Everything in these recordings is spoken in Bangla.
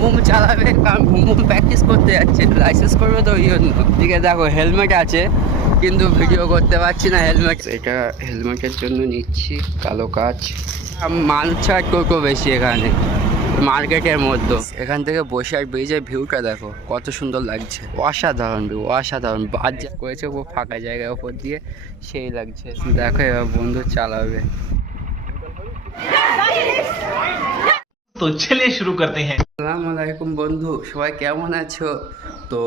ঘুম চালাবে কারণ ঘুম প্র্যাকটিস করতে যাচ্ছে লাইসেন্স করবে তো ওই দেখো হেলমেট আছে কিন্তু ভিডিও করতে পারছি না হেলমেট এটা হেলমেটের জন্য নিচ্ছি কালো কাজ। বেশি এখানে মার্কেটের মধ্যে। এখান থেকে বসে আর ব্রিজের ভিউটা দেখো কত সুন্দর লাগছে। অসাধারণ ভিউ অসাধারণ। বাজার করেছে ও ফাঁকা জায়গার ওপর দিয়ে সেই লাগছে। দেখো এবার বন্ধু চালাবে। তো চলে শুরু করতে হ্যাঁ আসসালামু আলাইকুম বন্ধু সবাই কেমন আছো? তো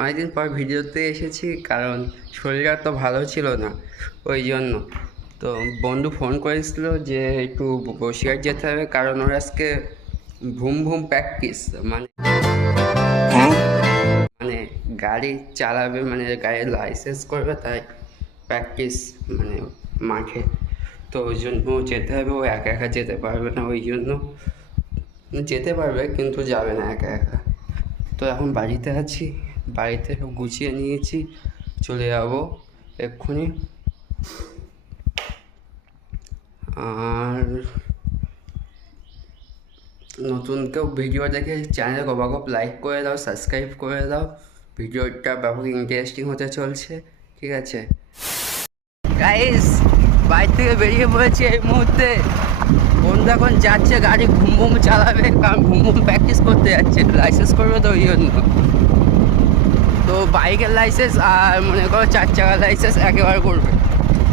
অনেকদিন পর ভিডিওতে এসেছি কারণ শরীরটা তো ভালো ছিল না ওই জন্য। তো বন্ধু ফোন করেছিল যে একটু বসিরহাট যেতে হবে কারণ ওর আজকে ভুম ভুম প্র্যাকটিস মানে মানে গাড়ি চালাবে মানে গাড়ির লাইসেন্স করবে তাই প্র্যাকটিস মানে মাঠে। তো ওই জন্য যেতে হবে ও একা একা যেতে পারবে না ওই জন্য। যেতে পারবে, কিন্তু যাবে না একা একা। তো এখন বাড়িতে আছি, বাড়িতে সব গুছিয়ে নিয়েছি, চলে যাব এক্ষুনি। আর নতুন কেউ ভিডিও দেখে চ্যানেল গবাগপ লাইক করে দাও সাবস্ক্রাইব করে দাও। ভিডিওটা ব্যাপক ইন্টারেস্টিং হতে চলছে, ঠিক আছে? বাইর থেকে বেরিয়ে পড়েছি এই মুহূর্তে। বন্ধু এখন যাচ্ছে, গাড়ি ঘুম ঘুম চালাবে, কারণ ঘুম ঘুম প্র্যাকটিস করতে যাচ্ছে লাইসেন্স করবে তো ওই জন্য। তো বাইকের লাইসেন্স আর মনে করো চার চাকার লাইসেন্স একেবারে করবে।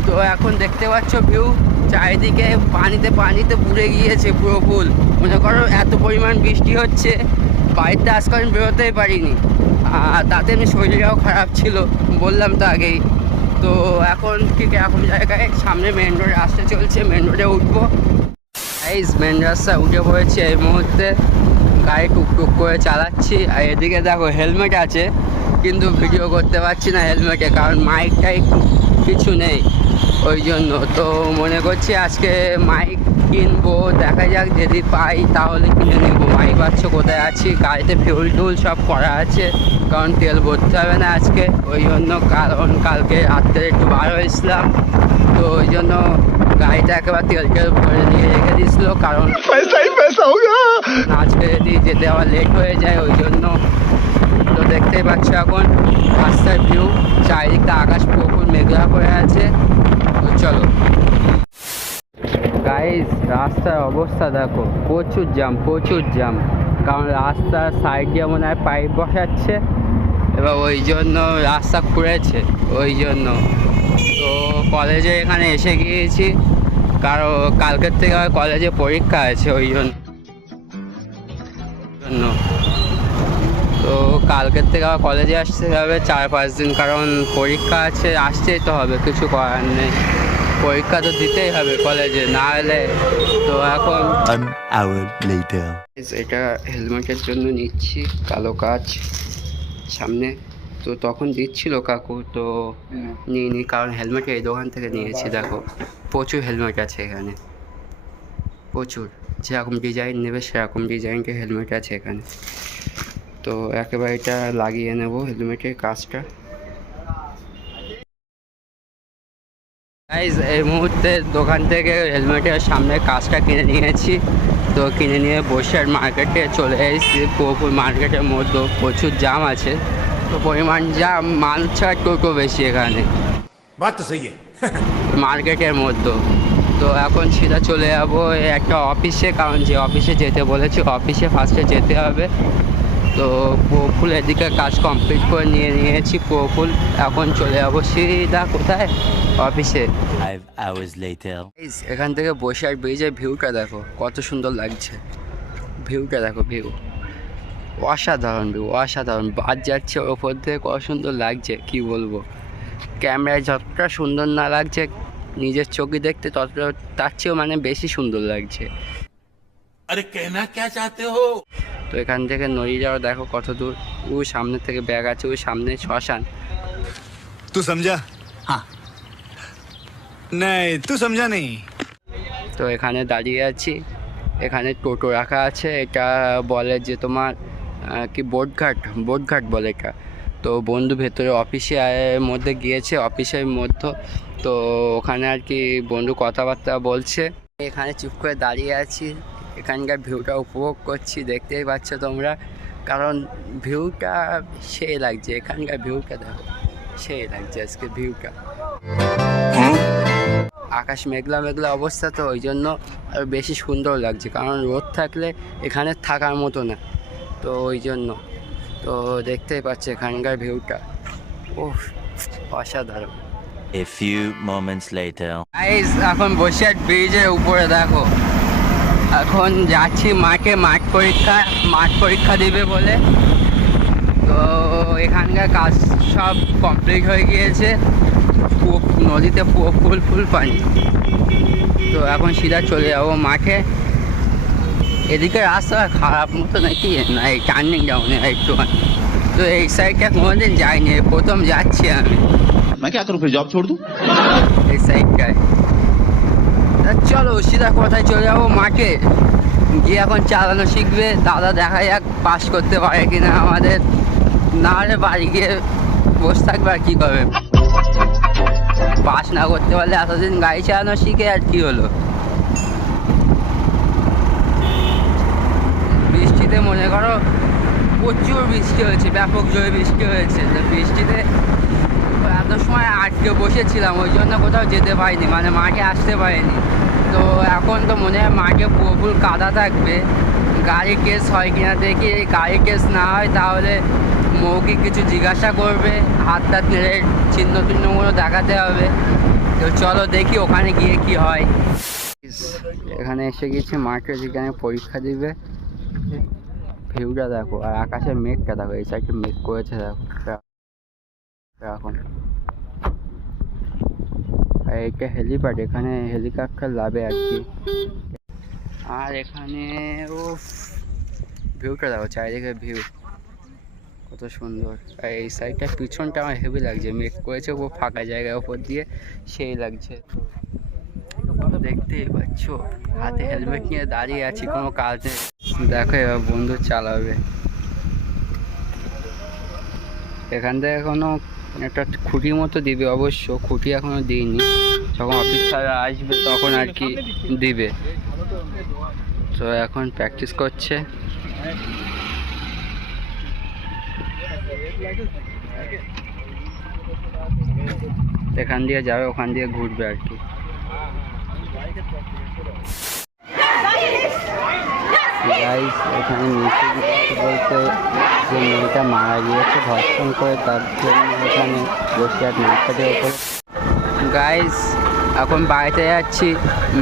তো এখন দেখতে পাচ্ছ ভিউ চারিদিকে পানিতে পানিতে পুড়ে গিয়েছে পুরো ফুল। মনে করো এত পরিমাণ বৃষ্টি হচ্ছে বাড়িতে আজ কদিন বেরোতেই পারিনি। আর তাতে আমি শরীরটাও খারাপ ছিল, বললাম তো আগেই। তো এখন ঠিক এখন জায়গায় সামনে মেন রোডে আসতে চলছে মেন রোডে উঠবো। এই মেন রাস্তা উঠে পড়েছে এই মুহূর্তে। গাড়ি টুকটুক করে চালাচ্ছি। আর এদিকে দেখো, হেলমেট আছে, কিন্তু ভিডিও করতে পারছি না হেলমেটে, কারণ মাইক টাইক কিছু নেই। ওই জন্য তো মনে করছি আজকে মাইক কিনবো, দেখা যাক যদি পাই তাহলে কিনে নেব। মাইক পাচ্ছ কোথায় আছি? গাড়িতে ফিউল টুল সব করা আছে, কারণ তেল ভরতে হবে না আজকে। ওই জন্য কারণ কালকে রাত্রে একটু বার হয়েছিলাম, তো ওই জন্য গাড়িটা একেবারে টেল ভরে নিয়ে রেখে দিয়েছিলো কারণ পয়সাই পয়সা দিয়ে যেতে আবার লেট হয়ে যায় ওই জন্য। তো দেখতেই পাচ্ছ এখন রাস্তার ভিউ চারিদিকটা আকাশ পুকুর মেঘলা পড়ে আছে। তো চলো। গাইজ রাস্তার অবস্থা দেখো প্রচুর জ্যাম প্রচুর জ্যাম কারণ রাস্তার সাইডে মনে হয় পাইপ বসাচ্ছে এবার ওই জন্য রাস্তা খুঁড়েছে ওই জন্য। কলেজে এখানে এসে গিয়েছি। কারণ কালকের থেকে আমার কলেজে পরীক্ষা আছে ওই জন্য। তো কালকের থেকে আবার কলেজে আসতে হবে চার পাঁচ দিন কারণ পরীক্ষা আছে আসতেই তো হবে কিছু করার নেই। পরীক্ষা তো দিতেই হবে কলেজে না হলে তো এখন এটা হেলমেটের জন্য নিচ্ছি কালো কাজ সামনে। তো তখন দিচ্ছিল কাকু তো নিয়ে নি কারণ হেলমেট এই দোকান থেকে নিয়েছি দেখো। প্রচুর হেলমেট আছে এখানে। প্রচুর। যেরকম ডিজাইন নেবে সেরকম ডিজাইনের হেলমেট আছে এখানে। তো একেবারে এটা লাগিয়ে নেব হেলমেটের কাজটা। গাইজ এই মুহূর্তে দোকান থেকে হেলমেটের সামনে কাজটা কিনে নিয়েছি। তো কিনে নিয়ে বসে আর মার্কেটে চলে এসেছি। পুরোপুর মার্কেটের মধ্যে প্রচুর জাম আছে। পরিমাণ যা মাল ছাড় টোটো বেশি এখানে মার্কেটের মধ্যে তো এখন সেটা চলে যাব একটা অফিসে কারণ যে অফিসে যেতে বলেছি অফিসে ফার্স্টে যেতে হবে। তো প্রফুল এদিকে কাজ কমপ্লিট করে নিয়ে নিয়েছি প্রফুল এখন চলে যাব সিধা কোথায়? অফিসে এখান থেকে বসে আর ব্রিজের ভিউটা দেখো কত সুন্দর লাগছে। ভিউটা দেখো ভিউ অসাধারণ ভিউ অসাধারণ। বাদ যাচ্ছে ওপর থেকে কত সুন্দর লাগছে কি বলব। ক্যামেরায় যতটা সুন্দর না লাগছে নিজের চোখে দেখতে ততটা তার চেয়েও মানে বেশি সুন্দর লাগছে। আরে কেনা কে চাতে হো? তো এখান থেকে নড়ি যাও দেখো কত দূর। ও সামনে থেকে ব্যাগ আছে ও সামনে শ্মশান। তুই সমঝা হ্যাঁ নাই তুই সমঝা নেই তো এখানে দাঁড়িয়ে আছি। এখানে টোটো রাখা আছে এটা বলে যে তোমার কি বোটঘাট? বোটঘাট বলে এটা। তো বন্ধু ভেতরে অফিসে মধ্যে গিয়েছে অফিসের মধ্যে। তো ওখানে আর কি বন্ধু কথাবার্তা বলছে। এখানে চুপ করে দাঁড়িয়ে আছি। এখানকার ভিউটা উপভোগ করছি দেখতেই পাচ্ছ তোমরা। কারণ ভিউটা সেই লাগছে এখানকার ভিউটা দেখো। সেই লাগছে আজকে ভিউটা আকাশ মেঘলা মেঘলা অবস্থা তো ওই জন্য আরও বেশি সুন্দর লাগছে। কারণ রোদ থাকলে এখানে থাকার মতো না। তো ওই জন্য। তো দেখতেই পাচ্ছ এখানকার ভিউটা ও অসাধারণ। A few moments later. Guys এখন বসিরহাট ব্রিজের উপরে দেখো। এখন যাচ্ছি মাঠে মাঠ পরীক্ষা মাঠ পরীক্ষা দিবে বলে। তো এখানকার কাজ সব কমপ্লিট হয়ে গিয়েছে। নদীতে ফুল ফুল পানি। তো এখন সিধা চলে যাব মাঠে। এদিকে রাস্তা খারাপ মতো নাকি না এই টার্নিং ডাউনে একটুখানি তো এই সাইডটা কোনোদিন যাইনি এই প্রথম যাচ্ছি আমি मैं क्या करूं फिर जॉब छोड़ दूं এই সাইডটায় তা চলো সিধা কোথায় চলে যাবো মাঠে গিয়ে এখন চালানো শিখবে দাদা দেখা যাক পাস করতে পারে কিনা আমাদের না হলে বাড়ি গিয়ে বসে থাকবে আর কী করবে পাস না করতে পারলে এতদিন গাড়ি চালানো শিখে আর কি হলো প্রচুর বৃষ্টি হয়েছে, ব্যাপক জোরে বৃষ্টি হয়েছে। বৃষ্টিতে এত সময় আটকে বসেছিলাম, ওই জন্য কোথাও যেতে পারিনি মানে মাঠে আসতে পারিনি। তো এখন তো মনে হয় মাঠে পুরোপুর কাদা থাকবে। গাড়ি কেস হয় কিনা দেখি এই গাড়ি কেস না হয় তাহলে মৌকে কিছু জিজ্ঞাসা করবে, হাত টাত নেড়ে চিহ্ন চিহ্নগুলো দেখাতে হবে। তো চলো দেখি ওখানে গিয়ে কি হয়। এখানে এসে গেছি, মাঠে যেখানে পরীক্ষা দিবে। ভিউটা দেখো, আর আকাশের মেঘটা দেখো, এই সাইডে মেঘ করেছে দেখো এখন। আর এইটা হেলিপ্যাড এখানে হেলিকপ্টার লাভে আর কি। আর এখানে ও ভিউটা দেখো, চারিদিকে ভিউ কত সুন্দর। আর এই সাইডটা পিছনটা আমার হেভি লাগছে, মেঘ করেছে ও ফাঁকা জায়গার ওপর দিয়ে সেই লাগছে। দেখতেই পাচ্ছ, হাতে হেলমেট নিয়ে দাঁড়িয়ে আছি, কোনো কাজ দেখো এবার বন্ধু চালাবে। এখান থেকে এখনও একটা খুঁটি মতো দিবে, অবশ্য খুঁটি এখনও দিইনি। যখন অফিসাররা আসবে তখন আর কি দিবে। তো এখন প্র্যাকটিস করছে। এখান দিয়ে যাবে, ওখান দিয়ে ঘুরবে আর কি। গাইস এখানে মৃত্যু বলতে যে মেয়েটা মারা গিয়েছে, ধর্ষণ করে তার জন্য এখানে বসিরহাট মার্কেটের ওপরে। গাইস এখন বাড়িতে যাচ্ছি।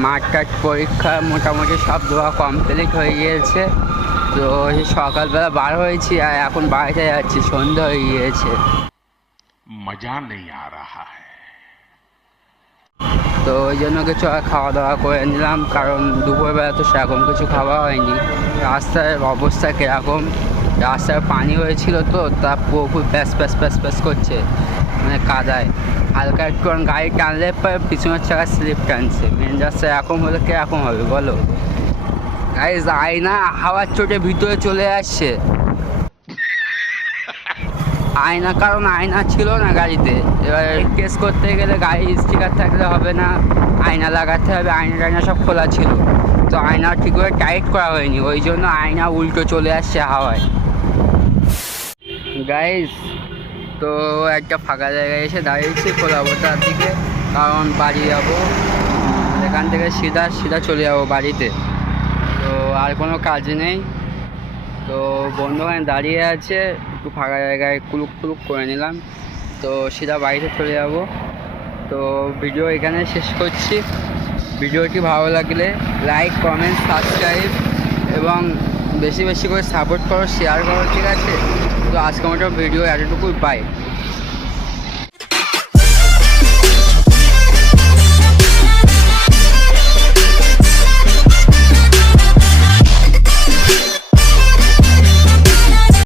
মাঠটাট পরীক্ষা, মোটামুটি সব দেওয়া কমপ্লিট হয়ে গিয়েছে। তো সকালবেলা বার হয়েছি আর এখন বাড়িতে যাচ্ছি, সন্ধ্যা হয়ে গিয়েছে। মজা নেই আ রাহা হ্যাঁ তো ওই জন্য কিছু আর খাওয়া দাওয়া করে নিলাম, কারণ দুপুরবেলা তো সেরকম কিছু খাওয়া হয়নি। রাস্তার অবস্থা কীরকম? রাস্তায় পানি হয়েছিল তো, তা পুরো প্যাস প্যাস প্যাস প্যাস করছে মানে কাদায়। হালকা একটু গাড়ি টানলে পিছনের চাকা স্লিপ টানছে। মেন রাস্তায় এরকম হলে কীরকম হবে বলো? গাইজ না হাওয়ার চোটে ভিতরে চলে আসছে। আয়না কারণ আয়না ছিল না গাড়িতে। এবার কেস করতে গেলে গাড়ি স্টিকার থাকলে হবে না আয়না লাগাতে হবে আয়না টায়না সব খোলা ছিল। তো আয়না ঠিক করে টাইট করা হয়নি ওই জন্য আয়না উল্টো চলে আসছে হাওয়ায়। গাইস তো একটা ফাঁকা জায়গায় এসে দাঁড়িয়েছি কোলাবতার দিকে কারণ বাড়ি যাব। এখান থেকে সিধা সিধা চলে যাব বাড়িতে। তো আর কোনো কাজ নেই। তো বন্ধু দাঁড়িয়ে আছে একটু ফাঁকা জায়গায় কুলুক কুলুক করে নিলাম। তো সেটা বাড়িতে চলে যাব। তো ভিডিও এখানে শেষ করছি। ভিডিওটি ভালো লাগলে লাইক কমেন্ট সাবস্ক্রাইব এবং বেশি বেশি করে সাপোর্ট করো শেয়ার করো, ঠিক আছে? তো আজকে মতো ভিডিও এতটুকুই। পাই